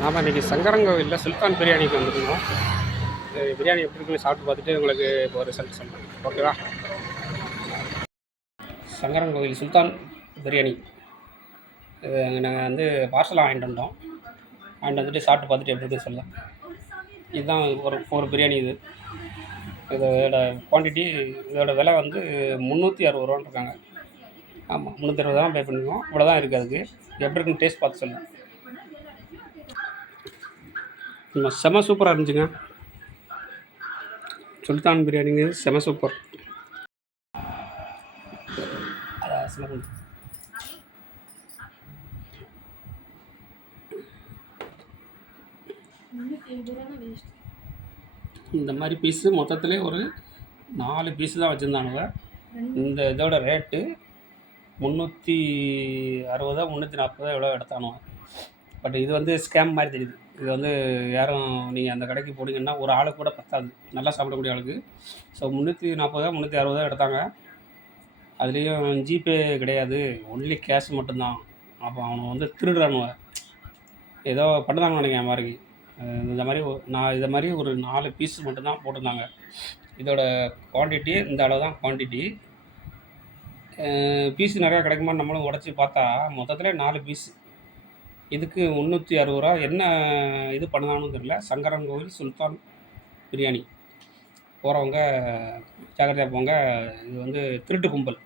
நாம் இன்றைக்கி சங்கரங்கோவிலில் சுல்தான் பிரியாணிக்கு வந்துருந்தோம். பிரியாணி எப்படி இருக்குன்னு சாப்பிட்டு பார்த்துட்டு உங்களுக்கு இப்போ ஒரு ரிசல்ட் சொல்கிறேன், ஓகேவா? சங்கரங்கோவில் சுல்தான் பிரியாணி அங்கே நாங்கள் வந்து பார்சலாக வாங்கிட்டு வந்துட்டு சாப்பிட்டு பார்த்துட்டு எப்படி இருக்குன்னு சொல்லலாம். இதுதான் ஒரு பிரியாணி. இதோட குவான்டிட்டி, இதோட விலை வந்து 360 இருக்காங்க. ஆமாம், 360 தான் பே பண்ணிக்குவோம். இவ்வளோ தான் இருக்குது. அதுக்கு எப்படி இருக்குன்னு டேஸ்ட் பார்த்து சொல்லலாம். செம சூப்பராக இருந்துச்சுங்க. சுல்தான் பிரியாணிங்க செம சூப்பர். இந்த மாதிரி பீஸு மொத்தத்திலே ஒரு 4 பீஸு தான் வச்சுருந்தானுங்க. இந்த இதோட ரேட்டு 360 340 எவ்வளோ எடுத்தானுங்க. பட் இது வந்து ஸ்கேம் மாதிரி தெரியுது. இது வந்து யாரும் நீங்கள் அந்த கடைக்கு போனீங்கன்னா ஒரு ஆளுக்கு கூட பத்தாது, நல்லா சாப்பிடக்கூடிய ஆளுக்கு. ஸோ 340 360 எடுத்தாங்க. அதுலேயும் ஜிபே கிடையாது, ஒன்லி கேஷ் மட்டும்தான். அப்போ அவனுங்க வந்து திருடுறானுங்க, ஏதோ பண்ணுறாங்கன்னு நினைக்கிறேன் மாதிரி. இந்த மாதிரி இதை மாதிரி ஒரு 4 பீஸ் மட்டும்தான் போட்டிருந்தாங்க. இதோட குவான்டிட்டி இந்த அளவு தான் குவான்டிட்டி. பீஸ் நிறையா கிடைக்குமான்னு நம்மளும் உடச்சி பார்த்தா மொத்தத்தில் 4 பீஸ். இதுக்கு 360 என்ன இது பண்ணலான்னு தெரியல. சங்கரங்கோவில் சுல்தான் பிரியாணி போகிறவங்க ஜாக்கிரதையாக போங்க. இது வந்து திருட்டு கும்பல்.